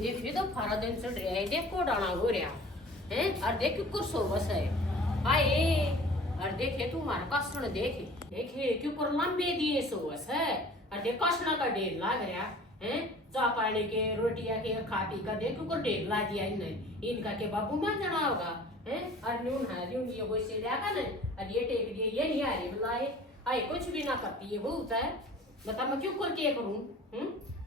देखिए तो फारा दिन चढ़ रहा है, देख को डाना हो रहा है और देख क्यों सो बस है आए और देखे तू मार कासण देखे क्यों पर लंबे दिए सो बस है और देख कासणा का ढेर लाग रहा है चा पानी के रोटिया के खा पी का देख क्यों ढेर ला दिया इनका के बाबू मान जाना होगा है और न्यून है न्यून ये कोई से जागा ना और ये टेक दिए ये नहीं आ रही बुलाए आए कुछ भी ना करती है बहुत है बता मैं क्यों करके करूं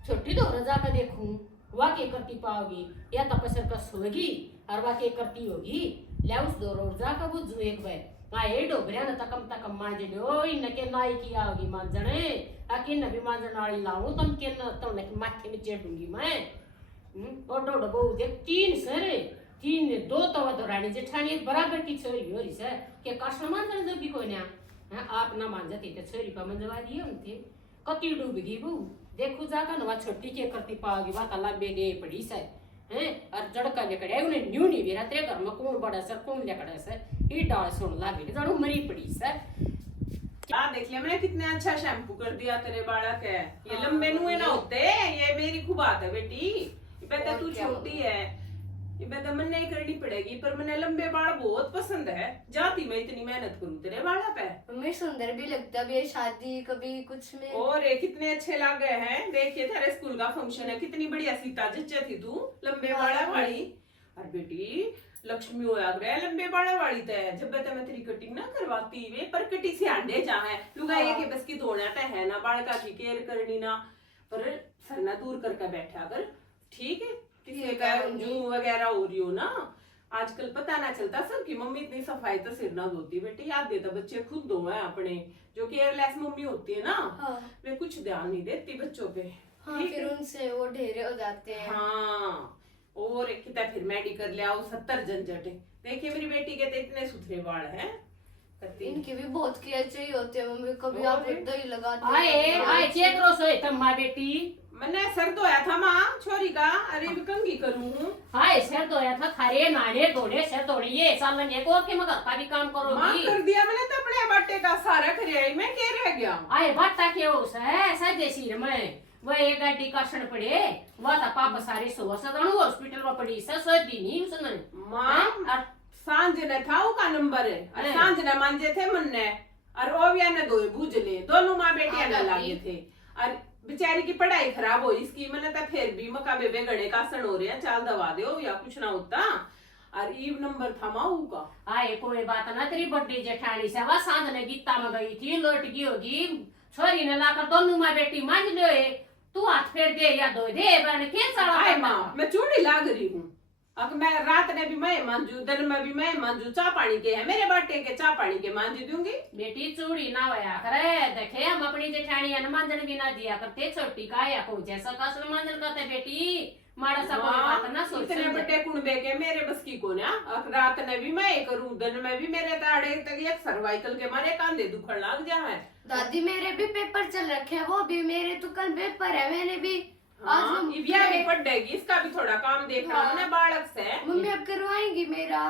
छोटी तो रजा का देखूं वाके करती पाओगी या तपस्या का सोगी और वाके करती होगी ले उस दो रोजा का बुझू एक बार हाँ ये डोबरिया न तकम मांझ लो इनके नाई किया होगी मांझने आके न भी मांझन वाली लाऊं तुम के न तो न माथे में चढ़ूंगी मैं ओटो डबो देख तीन सरे तीन दो तो रानी जेठानी बराबर की छोरी हो रही है के काशना मांझन जो भी कोई ना आप ना मांझती तो छोरी पर मंजवा दिए उनके कति डूबगी बू देखो जाकर ना छोटी के करती पाओगी वह तला बेगे पड़ी से हैं और जड़का लेकर उन्हें न्यू नहीं भी रहते घर में कौन बड़ा सर कौन लेकर से ये डाल सुन लागे जड़ू मरी पड़ी से क्या देख लिया मैंने कितने अच्छा शैम्पू कर दिया तेरे बालक है ये लंबे नुए ना होते ये मेरी खूब बात है बेटी बेटा तू छोटी है ये बेटा मन नहीं करनी पड़ेगी पर मैंने लंबे बाल बहुत पसंद है जाती मैं इतनी मेहनत करूँ तेरे बालों पे मम्मी सुंदर भी लगता है शादी कभी कुछ में और ये कितने अच्छे लग गए हैं देखिए तेरे स्कूल का फंक्शन है कितनी बढ़िया सीता जच्चे थी तू लंबे बाड़ा वाली और बेटी लक्ष्मी होया गया लंबे बाड़ा वाली तय जब बेटा मैं तेरी कटिंग ना करवाती वे पर कटी से आंडे चाहे लुगाई के बस की धोना है ना बालका की केयर करनी ना पर सरना दूर करके बैठा कर ठीक है किसी का जू वगैरह हो रही हो ना आजकल पता ना चलता सबकी मम्मी इतनी सफाई तो सिर ना धोती बेटे याद देता बच्चे खुद धोए अपने जो केयरलेस मम्मी होती है ना वे कुछ ध्यान नहीं देती बच्चों पे फिर उनसे वो ढेरे हो जाते हैं और एक कितना फिर मेडिकल ले आओ 70 झंझट देखिए मेरी बेटी के तो इतने सुथरे बाल हैं इनके भी बहुत केयर चाहिए होते हैं मम्मी कभी आप दही लगाते आए चेक रो सोए तम्मा बेटी मैंने सर धोया था माँ छोरी का अरे कंघी करूँ हाय सर धोया था थारे नाने धोड़े सर धोड़े ये साल लगे को के मगर का भी काम करोगी माँ कर दिया मैंने तो अपने बाटे का सारा करिया मैं के रह गया आए बाटा के उस है सजे सिर में वह एक गाड़ी काशन पड़े वह था पापा सारे सो सदन हॉस्पिटल में पड़ी सो दिन उसने माँ सांझ ने था उसका नंबर है और सांझ ने मांझे थे मन्ने और ओविया ने दो बुझले दोनों माँ बेटियां न लागे थे और बेचारी की पढ़ाई खराब हो इसकी मैंने तो फिर भी मका बेबे गड़े का सन हो रहा चाल दवा दो या कुछ ना होता और ईव नंबर था माऊ का आए कोई बात ना तेरी बड्डी जेठानी से वह सांझ ने गीता में गई थी लौट गई होगी छोरी ने लाकर दोनों माँ बेटी मांझ लो तू हाथ फेर दे या दो दे बहन के सारा माँ मैं चूड़ी लाग रही हूँ अब मैं रात ने भी मैं मांझू दिन में भी मैं मांझू चा पानी के है मेरे बाटे के चा पानी के मांझ दूंगी बेटी चूड़ी ना होया करे देखे हम अपनी जेठानी मांझन भी ना दिया करते छोटी का या को जैसा कासल मांझन करते बेटी माड़ा सा कोई बात ना सोच इतने बट्टे कुंडे के मेरे बस की को ना रात ने भी मैं करूँ दिन में भी मेरे ताड़े तक एक सर्वाइकल के मारे कांधे दुखड़ लग जा है दादी मेरे भी पेपर चल रखे हैं वो भी मेरे तो कल पेपर है मैंने भी भी पढ़ेगी इसका भी थोड़ा काम देखना मैंने बालक से मम्मी अब करवाएंगी मेरा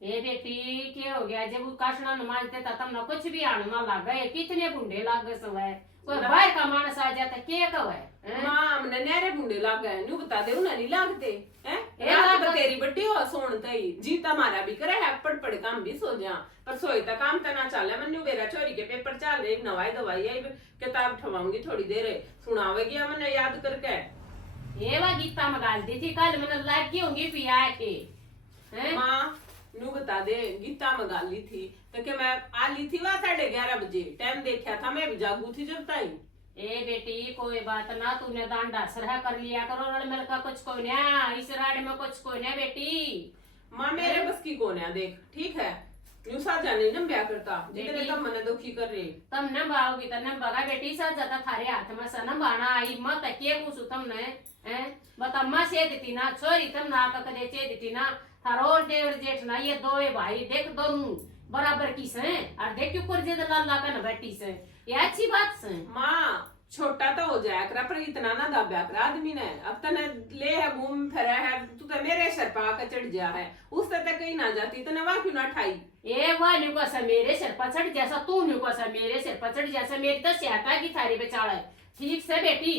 ये बेटी क्या हो गया जब काशना नमाजते था तब ना कुछ भी आने ना लग गए कितने बुंडे लग गए सब है कोई बाहर का मानस आ जाता क्या कहो है मां हमने नहरे बुंडे लग गए न्यू बता दे उन्हें नहीं लागते हैं रात तेरी बट्टी हो सोनता ही जीता मारा भी करे है पड़ काम भी सो जा पर सोई तक काम तना चले मैं न्यू बेरा चोरी के पेपर चल रहे नवाई दवाई आई किताब ठवाऊंगी थोड़ी देर सुनावेगी मैंने याद करके ये वा गीता मंगा दी थी कल मैंने लाइक की होंगी पिया के मां नू बता दे गीता मंगा ली थी तो कि मैं आ ली थी वहां 11:30 बजे टाइम देखा था मैं भी जागू थी जब ताई ए बेटी कोई बात ना तूने दांडा सरहा कर लिया करो रड़मल का कुछ को ना इस राड में कुछ को ना बेटी मां मेरे बस की को ना देख ठीक है न्यू सा जाने न ब्याह करता जितने तब मने दुखी कर रही तब न बाओगी त न बगा बेटी सा जाता थारे हाथ में सन बाना आई मत के कुछ तुम ने हैं बता मां से देती ना छोरी तुम ना का दे चे देती ना थारो देवर जेठ ना ये दो भाई देख दोनों बराबर की से और देख क्यों कर जे लाला का न बेटी से ये अच्छी बात से मां छोटा तो हो जाया करा पर इतना ना दाब्या करा आदमी ने अब तने ले है घूम फिरा है तू तो मेरे सर पर आकर चढ़ गया है उस तक कहीं ना जाती तने वहां क्यों ना ठाई ए वाली को सा मेरे सर पर चढ़ जैसा तू न्यू को सा मेरे सर पर चढ़ जैसा मेरी तो स्याता की थारी पे चढ़ा है ठीक से बेटी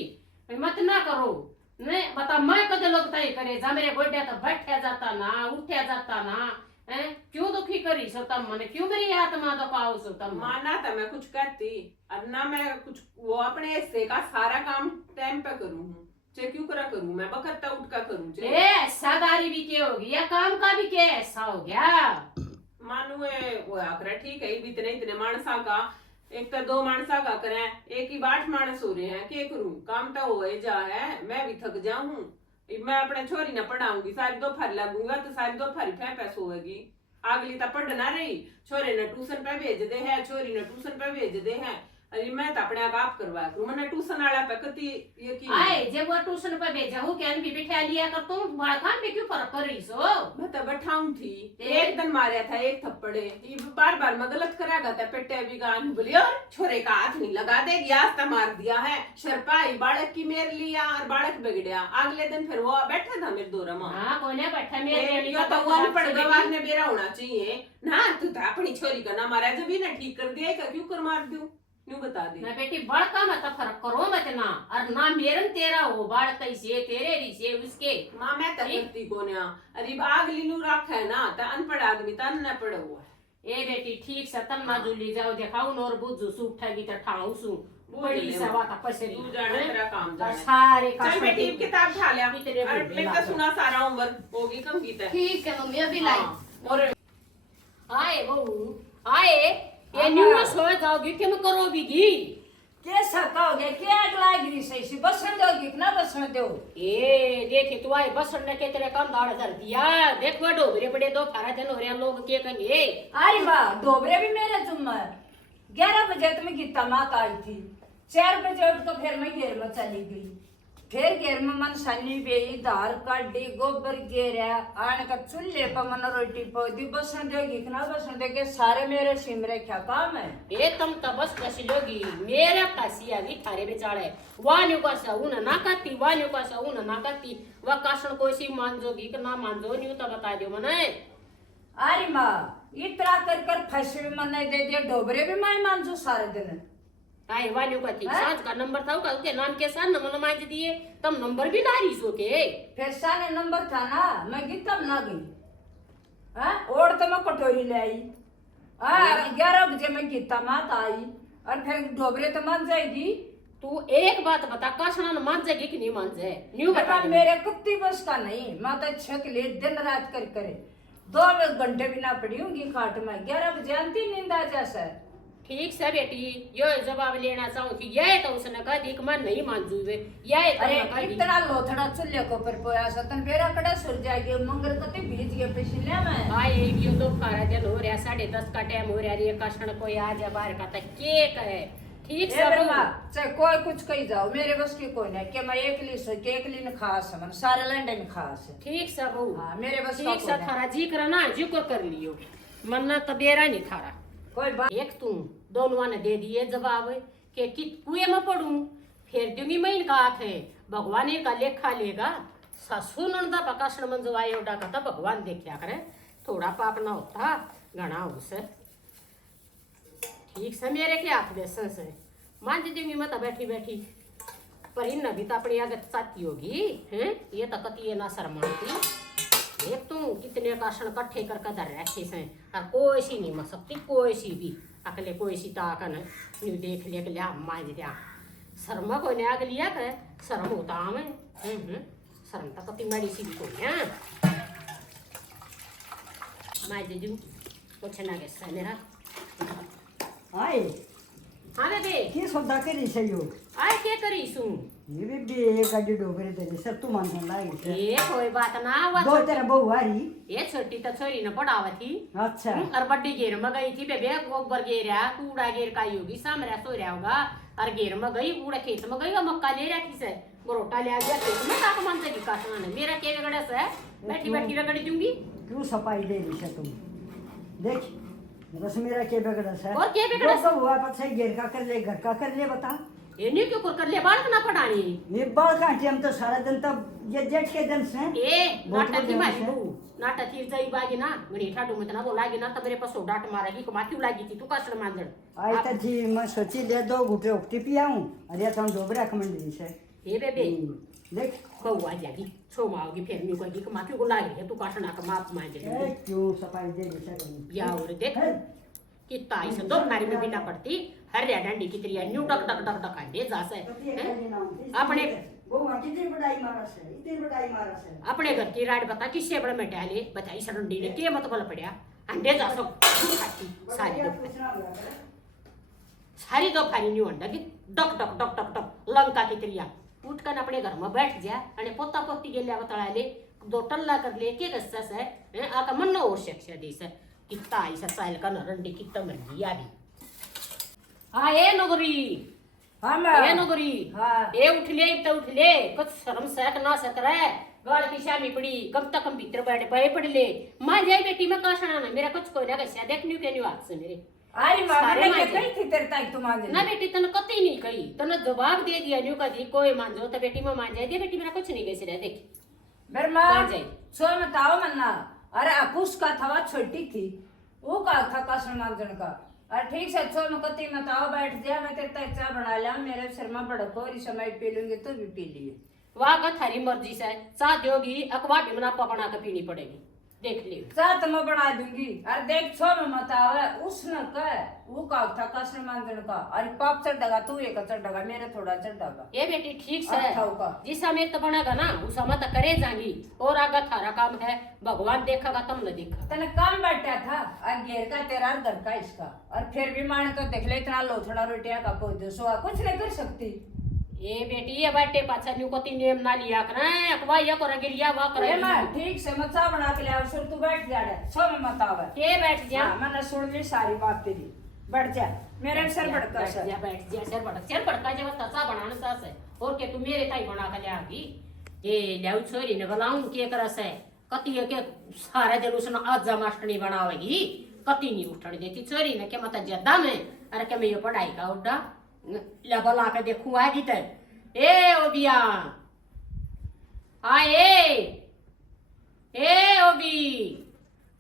मत ना करो नहीं बता मैं कदे लोग तय करे जा मेरे गोड्या तो बैठा जाता ना उठा जाता ना हैं क्यों दुखी करी सो तम मने क्यों मेरी आत्मा दुखाओ सो तम माना था मैं कुछ कहती अब ना मैं कुछ वो अपने हिस्से का सारा काम टाइम पे करूँ हूँ चे क्यों करा करूँ मैं बखत्ता उठ का करूँ चे ए सादारी भी के होगी या काम का भी के ऐसा हो गया मानू वो आकर ठीक है इतने इतने मानसा का एक तो 2 मानसा का करें एक ही 8 मानस हो रहे हैं के करूं काम तो हो ही जा है मैं भी थक जाऊं मैं अपने छोरी न पढ़ाऊंगी सारी दोपहर लगूंगा तो सारी दोपहर पैसे होगी अगली तो पढ़ना रही छोरे ने ट्यूशन पे भेज दे है छोरी ने ट्यूशन पे भेज दे है अरे मैं तो अपने आप करवा करूं मैंने ट्यूशन वाला पे कति यकीन आए जब वो ट्यूशन पे भेजा हूं क्या भी बिठा लिया कर तुम बड़ा काम में क्यों फर्क कर रही सो मैं तो बैठाऊं थी एक दिन मारा था एक थप्पड़े ये बार बार मैं गलत करागा था पेटे भी गान बोली और छोरे का हाथ नहीं लगा देगी आज तो मार दिया है शर्पाई बालक की मेर लिया और बालक बिगड़िया अगले दिन फिर वो बैठा था मेरे दोरा में हां कोने बैठा मेरे ये तो वो अनपढ़ गवार ने बेरा होना चाहिए ना तू तो अपनी छोरी का ना मारा जब ही ना ठीक कर दिया का क्यों कर मार दूं न्यू बता दे ना बेटी बड़का मत फर्क करो मत ना और ना मेरन तेरा हो बाड़ कैसे तेरे रिसे उसके मां मैं तो करती को ना अरे बाग लीनू रखा है ना तो अनपढ़ आदमी तो अन पढ़ा हुआ है ए बेटी ठीक से तम ना जुली जाओ दिखाऊ नोर बुझू सूठागी तो ठाऊ सु बड़ी सवा का पसरी तू जाने तेरा काम जाने सारे का चल बेटी किताब उठा लिया कितने और बुढ़े मैं तो सुना सारा होमवर्क होगी कम गीता ठीक है मम्मी अभी लाई और आए बहू आए ये न्यूज़ हो जाओगी कि मैं करोगी के सताओगे के आग लागी सही बसन दोगी ना बसन दो ए देखे तू आए बस ने के तेरे काम दाड़ धर दिया देख वो डोबरे बड़े दो फारा जन हो रहे लोग के कहेंगे अरे वाह डोबरे भी मेरे तुम 11 बजे तो मैं गीता मात आई थी 4 बजे उठ तो फिर मैं घेर में चली गई फिर घेर में मन सनी बेई दार काटी गोबर घेरा आने का चूल्हे पर मन रोटी पौधी बसन दोगी ना बसन दोगे सारे मेरे सिमरे क्या काम है ए तुम तो बस कसी लोगी मेरे पासी आगी थारे बेचारे वान्यू का सऊन ना करती वान्यू का सऊन ना करती वह काशन कोई सी मान जोगी कि ना मान जो न्यू तो बता दो मने अरे माँ इतना कर फंसे भी मन नहीं दे दिया डोबरे भी मैं मान जो सारे दिन आई वान्यू का थी सांझ का नंबर था उसके नाम के साथ नंबर मांग दिए तब नंबर भी ला रही सो के फिर साने नंबर था ना मैं गीता ना गई हाँ और तो मैं कटोरी ले आई हाँ 11 बजे मैं गीता मात आई और फिर डोबरे तो मान जाएगी तू एक बात बता काशना मान जाएगी कि नहीं मान जाए न्यू बता दे मेरे कुत्ती बस का नहीं मैं तो अच्छा के लिए दिन रात कर करे 2 घंटे भी ना पड़ी होंगी खाट में 11 बजे आती नींद आ जैसा ठीक से बेटी यो जवाब लेना चाहूँ कि ये तो उसने कहा दी कि मैं नहीं मान जूवे ये अरे इतना लोथड़ा चुल्ले को पर पोया सतन बेरा कड़ा सुर जाएगी मंगर कते भीज गए पिछले में भाई यो तो फारा जन हो रहा 10:30 का टाइम हो रहा है काशण कोई आ जा बाहर का तक केक है ठीक से चाहे कोई कुछ कही जाओ मेरे बस की कोई नहीं कि मैं एकली न खास है मन सारे लंडे में खास है ठीक से बहू हाँ मेरे बस ठीक से थारा जी करना जिक्र कर लियो मन्ना तबेरा नहीं थारा कोई बात एक तू दोनों ने दे दिए जवाब कि कुएं में पढ़ूं फिर दूंगी मैं इनका हाथ है भगवान इनका लेखा लेगा ससुर नंदा प्रकाशन मंजवाए उड़ा का भगवान देखा करे थोड़ा पाप ना होता घना उसे ठीक से मेरे के हाथ बेसन से मान दूंगी मैं तो बैठी बैठी पर इन भी तो अपनी आगत साथी होगी हैं ये तो कती ना शर्माती एक तू कितने काशन कट्ठे कर कदर रखे से और कोई सी नहीं मर सकती कोई सी भी अकले कोई सी ताकन न्यू देख लिया लिया माँ दिया शर्म को ने आग लिया करे शर्म होता हमें शर्म तो कति मड़ी सी भी कोई है माँ दीदी कुछ ना कैसा मेरा हाय हाँ बेबे की सौदा करी सही हो आए क्या करी सू ये भी गाड़ी डोबरे दे सब तू मान लागी ये कोई बात ना हुआ दो तेरा बहू आ रही ये छोटी तो छोरी न पढ़ावा थी अच्छा और बड्डी घेर में गई थी बेबे गोबर घेरा कूड़ा घेर का होगी सामने सो रहा होगा और घेर में गई कूड़ा खेत में गई और मक्का ले रखी से बरोटा ले गया खेत में काक मान सकी काटना ने मेरा के रगड़ा से बैठी बैठी रगड़ी दूंगी क्यों सफाई दे रही है तुम देख बस मेरा के बिगड़ा है और के बिगड़ा सब हुआ पछे घेर का कर ले घर का कर ले बता ये नहीं क्यों कर ले बाल ना पढ़ानी ये बाल काटे हम तो सारा दिन तब ये जेठ के दिन से ए नाटक की मारी बहू नाटक की जाई बागी ना मेरी ठाडू में तना वो लागी ना तो मेरे पास डांट मारेगी को माक्यों लागी थी तू कासड़ मांजड़ आई त जी मैं सोची ले 2 घुटे उक्ति पियाऊं अरे तुम डोबरा खमंड दी से ये बेबे देख बहू आ जाएगी सोमा आओगी फिर मैं कहेगी कि माँ क्यों ला रही है तू काटना का माप मान जाएगी क्यों सफाई दे रही या और देख कितना ऐसे दो नारी में बिना पड़ती हर या डंडी की त्रिया न्यू टक टक टक टक आंदे जासे अपने वो कितनी बड़ाई मारस है इतनी बड़ाई मारस है अपने घर की राड बता किससे बड़ा मिटा ले बताई सरंडी ने के मत बल पड़या अंडे जा सो खाती सारी दो फारी न्यू अंडा की duck duck duck duck duck Lanka की त्रिया उठकर अपने घर में बैठ जा आणि पोता पोती गेल्या तळाले दो टल्ला कर ले के रस्सा है आका मन और शिक्षा देस कितना ऐसा साइल का नरंडी कितना मर गया भी हाँ ये नगरी हाँ ये नगरी हाँ ये उठ ले कुछ शर्म सहक ना सक रहा गाल की शामी पड़ी कम तक हम भीतर बैठ पाए पड़ ले मां जाई बेटी में काशना ना मेरा कुछ कोई ना कैसे देखनी के नहीं हाथ से मेरे अरे मां ने कही थी तेरे ताई तुम मान ना बेटी तने कतई नहीं कही तने जवाब दे दिया न्यू कदी कोई मान जो तो बेटी में मान जाए दे बेटी मेरा कुछ नहीं कैसे रह देख मेरे मां मान जाए सो बताओ मन्ना अरे अकुश का थवा छोटी थी वो का था काशन मानजन का अरे ठीक से सो मैं कती बताओ बैठ जा मैं तेरे ताई चाय बना लिया मेरे शर्मा बड़को और इस समय पी लूंगी तो भी पी लिए वाह का थारी मर्जी से चाह दोगी अखबार भी बना पकड़ा के पीनी पड़ेगी देख ले साथ मैं बना दूंगी अरे देख सो में मत आवे उसने कह वो का था काशन मानजन का अरे पाप चढ़ेगा तू एक चढ़ेगा मेरे थोड़ा चढ़ेगा ये बेटी ठीक से अच्छा होगा जिस समय तो बनेगा ना उस समय तो करे जाएंगी और आगे थारा काम है भगवान देखेगा तुम न देखा तने काम बैठा था और घेर का तेरा घर का इसका और फिर भी मान तो देख ले इतना लोथड़ा रोटिया का कोई दो सो कुछ नहीं कर सकती ये बेटी ये बाटे पाछा न्यू को तीन नेम ना लिया करे अकवा ये कर गिरिया वा करे ए मां ठीक से मत सा बना के ले और तू बैठ जा रे सो में मत आवे के बैठ जा हां मैंने सुन ली सारी बात तेरी बैठ जा मेरे सर भड़का सर बैठ जा सर भड़का जब तसा बनाने सास है और के तू मेरे ताई बना के ले आगी ये लेउ छोरी ने बुलाऊं के करस है कती है के सारे दिन उसने आजा मास्टरनी बनावेगी कती नहीं उठने देती छोरी ने के मत ज्यादा में अरे के मैं ये पढ़ाई का उड़ा लबला के देखूं आगी ते ए ओबिया ए ओबी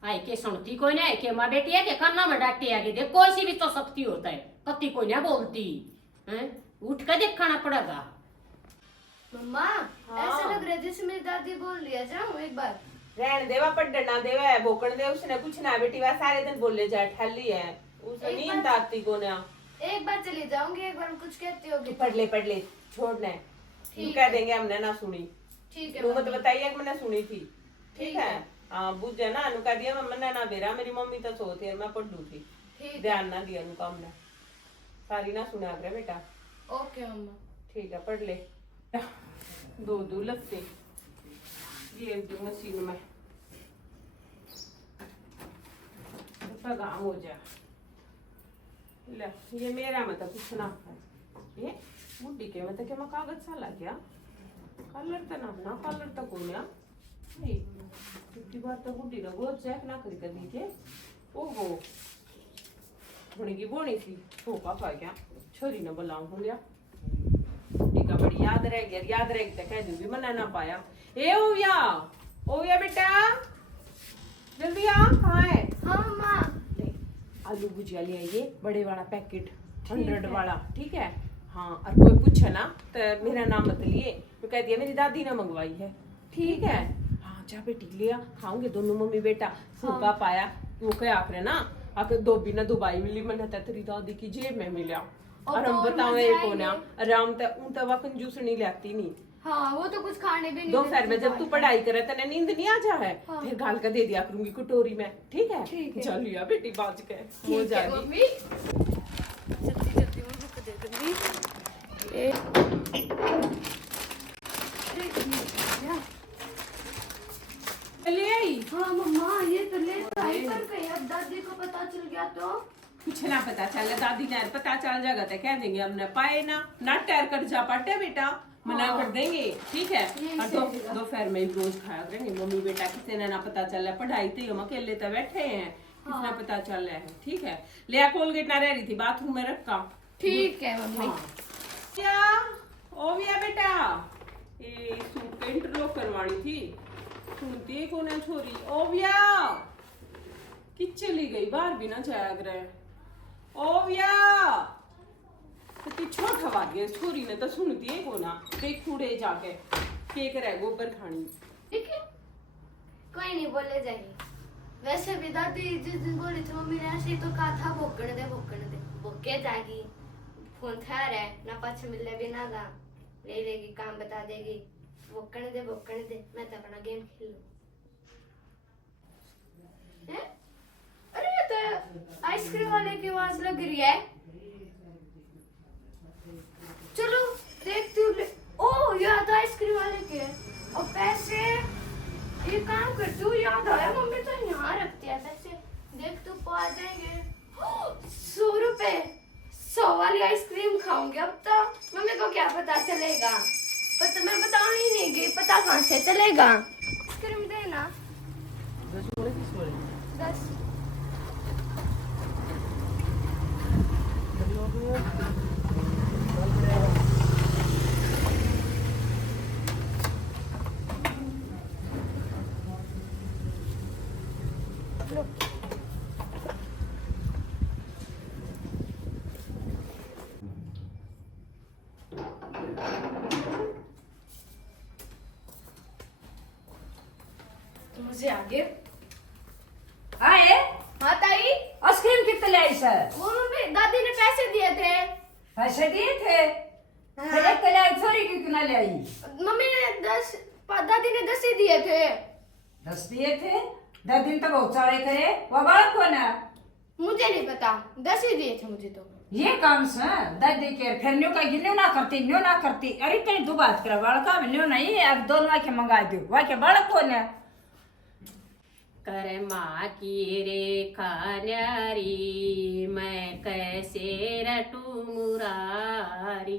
आई के सुनती कोई नहीं के माँ बेटी है के करना में डांटे आगे देख कोई सी भी तो शक्ति होता है कत्ती कोई नहीं बोलती हैं उठ के देखना पड़ेगा मम्मा ऐसा लग रहा है जैसे मेरी दादी बोल रही है जाऊं एक बार रहन देवा पढ़ना देवा भोकण दे उसने कुछ ना बेटी वा सारे दिन बोले जा ठल्ली है उसे नींद आती को ना एक बार चली जाऊंगी एक बार कुछ कहती होगी पढ़ ले छोड़ना है कह देंगे हमने ना सुनी ठीक है तू मत बताइए कि मैंने सुनी थी ठीक है है। हाँ बुझ जा ना अनु कह दिया मैंने ना बेरा मेरी मम्मी तो सोती है मैं पढ़ लू थी ठीक ध्यान ना दिया अनु हमने सारी ना सुना कर बेटा ओके मम्मा ठीक है पढ़ ले दो लगते ये जो मशीन में काम हो जाए ले ये मेरा मतलब कुछ ना ये बुड्ढी के मतलब कि मैं कागज सा ला गया कलर तो ना कलर तो कौन है नहीं कितनी बार तो बुड्ढी ना बहुत चेक ना करी कर दी थे ओहो थोड़ी की बोनी थी तो पापा क्या छोरी ना बुलाऊं हो लिया बुड्ढी का बड़ी याद रह गया कह दूंगी मना ना पाया ए ओया बेटा जल्दी आ कहाँ है हाँ मम्मा आलू भुजिया ले आइए बड़े वाला पैकेट 100 वाला ठीक है हाँ और कोई पूछे ना तो मेरा नाम मत लिए तो कह दिया मेरी दादी ने मंगवाई है ठीक है हाँ जा बेटी लिया खाओगे दोनों मम्मी बेटा फूका पाया वो क्या आखरे ना आके दो बिना दुबई मिली मैंने तेरी दादी की जेब में मिला और हम बताओ ये कौन है आराम तो वह कंजूस नहीं लाती नहीं हाँ वो तो कुछ खाने भी नहीं दोपहर में जब तू पढ़ाई करे तने नींद नहीं आ जा है फिर गाल का दे दिया करूंगी कटोरी में ठीक है चल लिया बेटी बाज के हो जाएगी मम्मी जल्दी मैं रुक दे दूंगी ले आई हाँ मम्मा ये तो ले आई पर कहीं अब दादी को पता चल गया तो कुछ ना पता चल दादी ने पता चल जाएगा तो कह देंगे हमने पाए ना टैर कर जा पाटे बेटा मना कर देंगे ठीक है और दोपहर में रोज खाया करेंगे मम्मी बेटा किसी ने ना पता चल रहा पढ़ाई तो हम अकेले तो बैठे हैं कितना पता चल रहा है ठीक है ले कोलगेट ना रह रही थी बाथरूम में रखा ठीक है मम्मी क्या ओ भैया बेटा ये सूट पे इंटरलॉक करवानी थी सुनती कौन है छोरी ओ भैया किच चली गई बाहर भी ना जाया करे ओ भैया तो छोटा वाद गया छोरी ने तो सुनती है को ना देख कूड़े जाके के करे गोबर खानी। ठीक है, कोई नहीं, बोले जाएंगे। वैसे भी दादी जिस दिन बोली थी मम्मी ने ऐसे ही तो कहा था भोकने दे भोके जाएगी। फोन था रे ना पाछे मिलने भी ना गा, ले लेगी काम बता देगी। भोकने दे, मैं तो अपना गेम खेल लूं। हैं? अरे ये तो आइसक्रीम वाले की आवाज लग रही है। चलो देखती हूँ। ओ याद आइसक्रीम वाले के और पैसे, ये काम करती हूँ, याद आया मम्मी तो यहाँ रखती है पैसे। देख तो पा जाएंगे 100 रुपए। 100 वाली आइसक्रीम खाऊंगी अब तो। मम्मी को क्या पता चलेगा, पर मैं बता ही नहीं गई, पता कहाँ से चलेगा। आइसक्रीम देना 10। मुझे आगे आए हाँ ताई, आइसक्रीम कितने लाई सर? वो मम्मी दादी ने पैसे दिए थे। पैसे दिए थे? हाँ। फिर एक लाई छोरी की कितना लाई? मम्मी ने 10, दादी ने 10 ही दिए थे। 10 दिए थे? 10 दिन तक बहुत सारे करे, वो बालक कौन है? मुझे नहीं पता, 10 ही दिए थे मुझे तो। ये काम से दादी के फिर न्यू का न्यू ना करती। अरे तेरी दो बात करा बालका में न्यू नहीं, अब दोनों वाके मंगा दो। वाके बालक कौन है? कर्मा की रेखा न्यारी, मैं कैसे रटू मुरारी।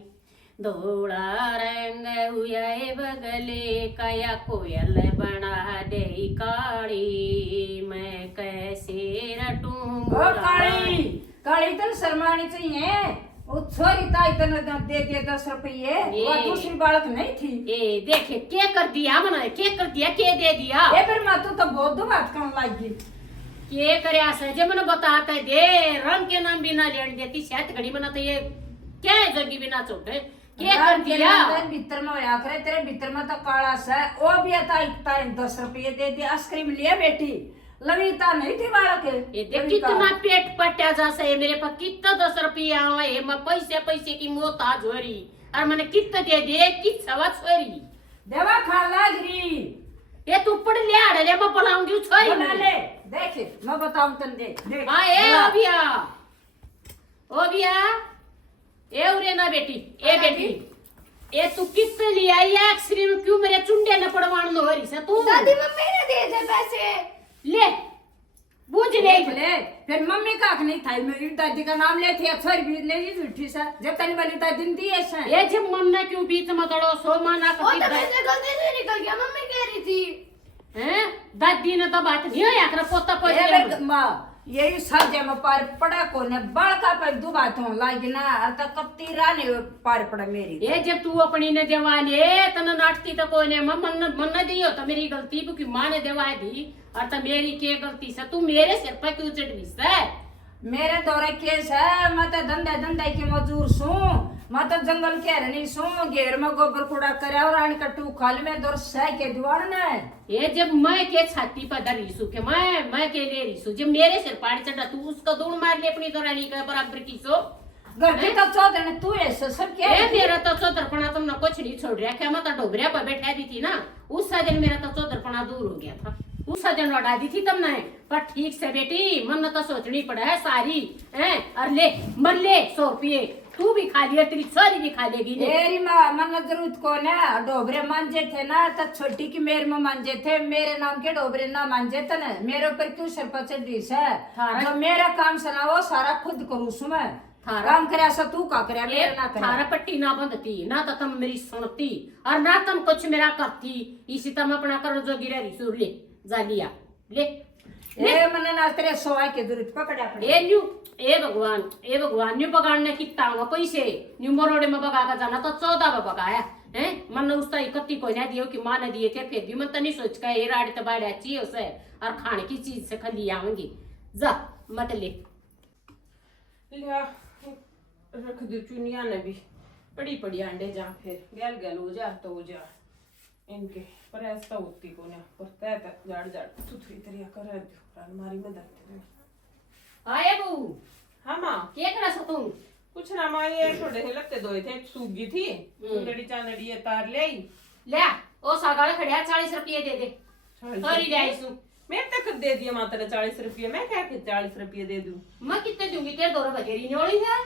धोड़ा रंग हुआ बगले कया कोयल बना दे काली, मैं कैसे रटू ओ काली काली तन शर्मानी चाहिए। वो छोरी ताई तन दे दिए 10 रुपये, वो दूसरी बालक नहीं थी। ए देखे क्या कर दिया मना, क्या कर दिया, क्या दे दिया। ये फिर मैं तो बहुत दो बात करने लगी। के करे सजे मन बताता है दे रंग के नाम बिना लेने देती शायद घड़ी मना तो ये क्या है जगी बिना चोटे क्या कर दिया। भीतर में होया करे, तेरे भीतर में तो काला सा। वो भी आता इतना 10 रुपये दे दिया, आइसक्रीम लिया बेटी। लविता नहीं थी बालक। ये देख कितना पेट पट्या जैसा है मेरे पास, कितना 10 रुपया है। मैं पैसे की मोहताज हो रही और मैंने कितना दे दे कित सवा छोरी देवा खा लाग रही। ये तू पढ़ ले आ रे मैं पढ़ाऊंगी छोरी बना ले देख मैं बताऊं तन देख। हां ए ओ बिया ए उरे ना बेटी, ए बेटी ए तू कितने ले आई आइसक्रीम, क्यों मेरे चुंडे न पड़वान लो हरी से तू। दादी मम्मी ने दिए थे पैसे। ले बुझ ले फिर मम्मी का नहीं था, मेरी दादी का नाम ले थे। छोरी भी नहीं झूठी सा जब तनी वाली दादी ने दिए से। ये जब मन ना क्यों बीच में तड़ो सो माना वो करती तो मुझसे गलती से निकल गया, मम्मी कह रही थी। हैं दादी ने तो बात नहीं होया कर पोता ए मां यही साजे में पार पड़ा कोने बड़का पर दो बात हो लागी ना अत कत्ती रानी पार पड़ा मेरी। ये जब तू अपनी ने देवाले तन नाटती तो कोने मन दियो तो मेरी गलती क्योंकि मां ने देवा दी और तो मेरी के गलती से तू मेरे सिर पर क्यों चढ़ है। मेरे दौरे केस है, मैं तो धंधे की मजदूर सू। मैं तो जंगल के रहनी सू, घेर में गोबर कूड़ा करे और आन कट्टू खाल में दौर सह के दीवार ने। ये जब मैं के छाती पर धर रही के मैं के ले रही जब मेरे सिर पाड़ चढ़ा तू उसका दौड़ मार ले अपनी दौरानी का बराबर की सो। घर की तो चौधरी तू ऐसे सब क्या है मेरा तो चौधरपना तुमने कुछ नहीं छोड़ रहा क्या। मैं तो डोबरिया पर बैठा दी थी ना, उस दिन मेरा तो चौधरपना दूर हो गया था, उस दिन लौटा दी थी तुमने। पर ठीक से बेटी मन तो सोचनी पड़ा है सारी है। और ले मन ले 100 रुपये तू भी खा लिया, तेरी छोरी भी खा लेगी। मेरी माँ मन जरूरत कौन है, डोबरे मांझे थे ना तो छोटी की मेरे में मांझे थे, मेरे नाम के डोबरे ना मांझे थे ना। मेरे ऊपर क्यों सर पर चढ़ीस है। जो मेरा काम सना वो सारा खुद करूँ सु मैं। काम करे ऐसा तू का करे मेरा ना करे। थारा पट्टी ना बंधती ना तो तुम मेरी सुनती और ना तुम कुछ मेरा करती। इसी तुम अपना करो जो गिरा रही सुर ले जा लिया ले। ए मने ना तेरे सोआ के जरूरत पकड़ा पड़े। ए भगवान न्यू पकाड़ने कितना पैसे न्यू मरोड़े में बगा जाना तो 14 में बगाया है। मन उसका इकट्ठी को ना दियो कि माँ ने दिए थे, फिर भी मन तो नहीं सोच का ये राड़ी तो बाढ़ अच्छी उसे और खाने की चीज से खली आऊंगी। जा मत ले लिया रख दो चुनिया ने भी पड़ी अंडे जा फिर गैल गैल हो जा तो हो जा। इनके पर ऐसा होती को ना पर तय जाड़ जाड़ सुथरी तरिया कर दो अलमारी में दरते आए बहू हाँ माँ क्या करा सो तुम कुछ ना माँ ये थोड़े से लगते दो थे सूख गई थी चुंदड़ी चांदड़ी ये तार ले आई ले ओ सागाड़ा खड़िया 40 रुपये दे दे सॉरी ले आई सु मैं तक दे दिया माता ने 40 रुपये मैं क्या 40 रुपये दे दूं मैं कितने दूंगी तेरे 2 बजेरी न्योड़ी है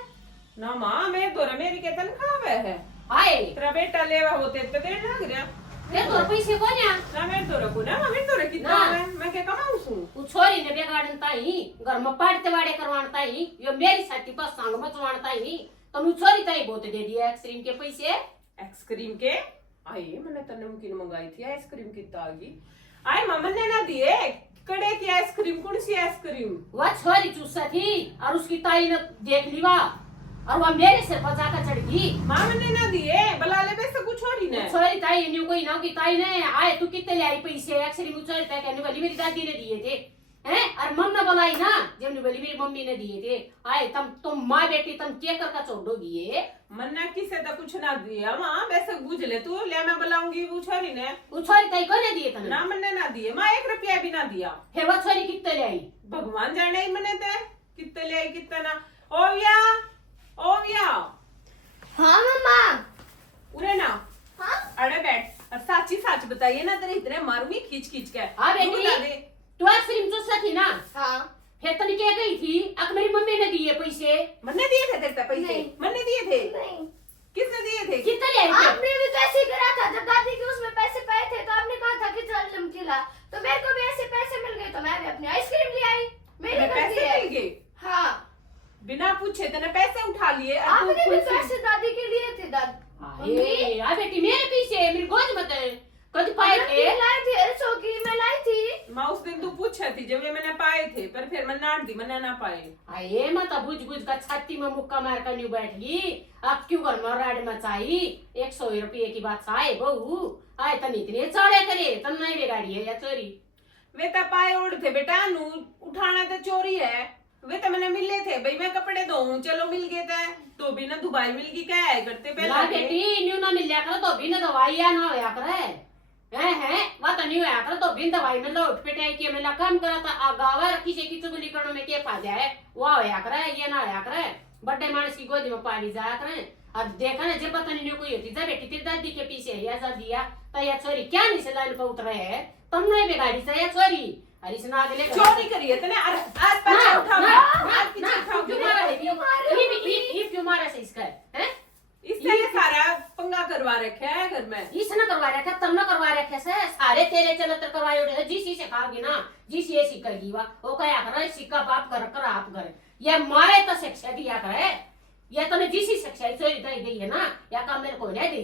ना माँ मैं तो मेरी के तनख्वाह है आए तेरा बेटा लेवा होते तो देर लग रहा तेरे 2 पैसे को ना ना मैं तो रखू ना मैं तो रखी ना। मैं क्या कमाऊं सू उ छोरी ने बेगाड़न ताई घर में पाड़ते वाड़े करवान ताई यो मेरी साथी पर संग मचवान ताई तो नु छोरी ताई बहुत दे दिया आइसक्रीम के पैसे आइसक्रीम के आई मैंने तो नमकीन मंगाई थी आइसक्रीम कितना आ गई आई मम्मा ने ना दिए कड़े की आइसक्रीम कौन सी आइसक्रीम वह छोरी चूसा थी और उसकी ताई ने देख लिया और वह मेरे सिर पर जाकर चढ़ गई मामा ने ना दिए बला ले पैसे कुछ और ही ना छोरी ताई न्यू कोई ना की ताई ने आए तू कितने ले आई पैसे आइसक्रीम छोरी ताई कहने वाली मेरी दादी ने दिए थे हैं और मम ने बुलाई ना जब ने बोली मेरी मम्मी ने दिए थे आए तुम माँ बेटी तुम क्या कर छोड़ोगी ये मन्ना किसे तो कुछ ना दिया माँ वैसे बुझ ले तू ले मैं बुलाऊंगी वो छोरी ने वो छोरी ताई को ने दिए थे ना मैंने ना दिए माँ 1 रुपया भी ना दिया फिर वो छोरी कितने ले आई भगवान जाने ही मैंने ते कितने ले आई कितने ना ओविया हाँ मम्मा। उरे ना हाँ अरे बैठ और साची साच बताइए ना तेरे इतने मारूंगी खींच खींच के हाँ बेटी। दूध ला दे। तू आइसक्रीम चूसा थी ना हाँ फिर तनी क्या गई थी अब मेरी मम्मी ने दिए पैसे मन्ने दिए थे तेरे पैसे नहीं। मन्ने दिए थे नहीं किसने दिए थे कितने ले आई थे? आपने भी तो ऐसे ही करा था जब दादी के उसमें पैसे पाए थे तो आपने कहा था कि चल चमकीला तो मेरे को भी ऐसे पैसे मिल गए तो मैं भी अपनी आइसक्रीम ले आई मेरी तुम्हें गलती पैसे है। मिल गए हाँ बिना पूछे तूने पैसे उठा लिए और तू आपने भी खुद से- पैसे दादी के लिए थे दादी ए आ बेटी मेरे पीछे मेरी गोद मत कद पाए थे लाई थी अरे चौकी में लाई थी। माँ उस दिन तू पूछे थी जब ये मैंने पाए थे पर फिर मैं नाट दी मैंने ना पाए आए मत बुझ बुझ का छाती में मुक्का मार कर न्यू बैठ गई अब क्यों घर में राड मचाई 100 रुपये की बात आए बहू आए तन इतने चढ़े करे तन नहीं बेगाड़ी है या चोरी वे तो पाए ओढ़ थे बेटा नू उठाना तो चोरी है वे तो मैंने मिले थे भाई मैं कपड़े धोऊं चलो मिल गए थे तो भी ना दुबई मिल गई क्या है करते ला पहले बेटी न्यू ना मिल लिया कर तो भी ना दवाइयां ना होया करे हैं वो तो न्यू होया कर तो भी दवाई में लोट पिटाई के मेला काम करा था आगावा किसी की चुगली करने में के फायदा है वो होया करे ये ना होया करे बड़े मानस की गोद में पानी जाया करे अब देखा ना जब पता नहीं कोई होती जा बेटी तेरी दादी के पीछे या जा दिया तो या छोरी क्या नहीं से लाइन पर उतर रहे है तुम नहीं बेगाड़ी से या छोरी अरे इसने आगे ले चोरी करी है तने आज पैसे उठाओगे आज पीछे उठाओगे क्यों मारा है ये क्यों मारा से इसका है इससे ये सारा पंगा करवा रखे है घर में इसने करवा रखा तब ना करवा रखे से सारे तेरे चलत करवाए उड़े जिस से खाओगी ना जिस ये सिक्का वा वो क्या करे सिक्का बाप कर आप करे ये मारे तो शिक्षा दिया करे या तने जिस शिक्षा चोरी दई गई है ना या काम मेरे को नहीं दी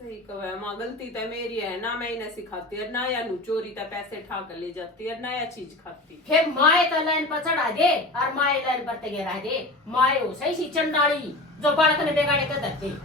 सही कहा माँ गलती तो मेरी है ना मैं इन्हें सिखाती है ना या नू चोरी तो पैसे ठा कर ले जाती है ना या चीज खाती फिर माए तो लाइन पर चढ़ा दे और माए लाइन पर तगेरा दे माए हो सही सी चंडाली जो बालक ने बेगाड़े कर दे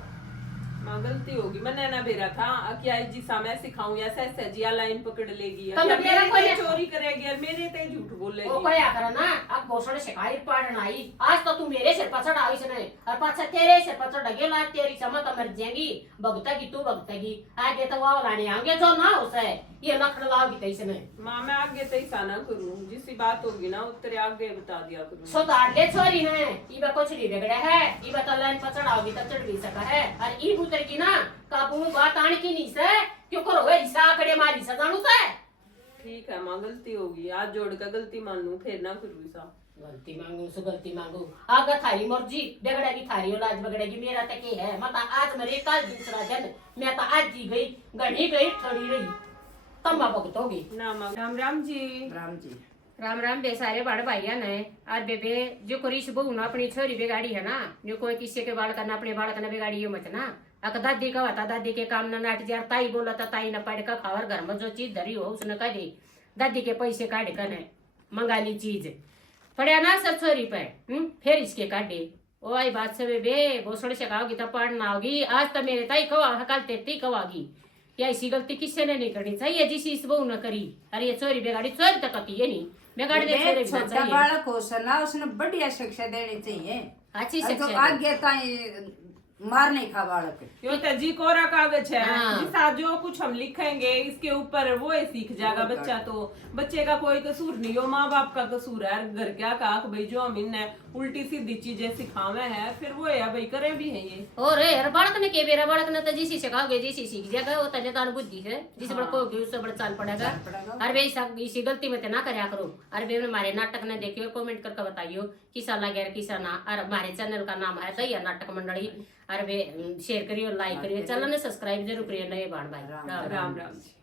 माँ गलती होगी मैंने ना बेरा था क्या जी मैं सिखाऊं या सह जिया लाइन पकड़ लेगी तो या मेरा मेरे कोई- ते चोरी करेगी और मेरे ते झूठ वो बोलेगी क्या करा ना अब घोषणा शिकायत पढ़ना आई आज तो तू मेरे सिर पर चढ़ाई से नहीं और पाछा तेरे सिर पर चढ़ गई ला तेरी समझ मर जाएगी भगतगी तू भगतगी आगे तो वो लाने आएंगे जो ना हो सके ये नखड़ लाओगी तैसे नहीं माँ मैं आगे तो ऐसा ना करूँ जिसकी बात होगी ना उत्तरे आगे बता दिया करूँ सुधार ले छोरी है इबा कुछ नहीं बिगड़ा है इबा तो लाइन पर चढ़ाओगी तो चढ़ भी सका है और ई उतर की ना काबू में बात आने की नहीं से क्यों करो ऐसा आकड़े मारी सा जानू से ठीक है माँ गलती होगी आज जोड़ कर गलती मान लूँ फिर ना करूँ ऐसा गलती मांगू सो गलती मांगू आगे थारी मर्जी बिगड़ेगी थारी औलाद बिगड़ेगी मेरा तक ये है मत आज मेरे कल दूसरा दिन मैं तो आज जी गई गढ़ी गई ठड़ी रही तम्बा भुगतोगी ना माँ राम राम जी राम राम बेसारे बड़ भाइया ने और बेबे जो कोरिश बहू ना अपनी छोरी बिगाड़ी है ना जो कोई किसी के बालक ना अपने बालक ना बिगाड़ी मत ना अक दादी का होता दादी के काम न नाट जार ताई बोला था ताई न पढ़ का खावर घर में जो चीज धरी हो उसने कह दी दादी के पैसे काट कर मंगा ली चीज पड़े ना सब छोरी पे फिर इसके काटे ओ आई बात से बेबे भोसड़ से खाओगी तो पढ़ना होगी आज तो मेरे ताई कवा हकाल तेती कवागी या ऐसी गलती किसी ने नहीं करनी चाहिए जिस इस बहू न करी अरे ये चोरी बेगाड़ी चोरी तो कती है नहीं बेगाड़ी ने छोरे भी छोटा चाहिए बालक हो सना उसने बढ़िया शिक्षा देनी चाहिए अच्छी और तो शिक्षा आगे ताई मार नहीं खा बालक। यो तो जी कोरा कागज है, हाँ। जिसा जो कुछ हम लिखेंगे इसके ऊपर वो ही सीख जाएगा बच्चा। तो बच्चे का कोई कसूर नहीं, यो माँ बाप का कसूर है। घर क्या काक भाई जो हम इन्हें उल्टी सीधी चीजें सिखावे है, फिर वो है भाई करे भी है ये। और यार बालक ने के बेरा बालक ने तो जिसी सिखाओगे जिसी सीख जाएगा, वो तने दान बुद्धि है, जिस बड़ा कोई उससे बड़ा चाल पड़ेगा। अरे भाई सब इसी गलती में तो ना करया करो। अरे भाई हमारे नाटक ने देखियो, कमेंट करके बताइयो किसा लगे किसा ना। और हमारे चैनल का नाम है दैया नाटक मंडली। अरे भाई शेयर करियो, लाइक करियो, चैनल ने सब्सक्राइब जरूर करियो। नए बाण भाई राम राम जी।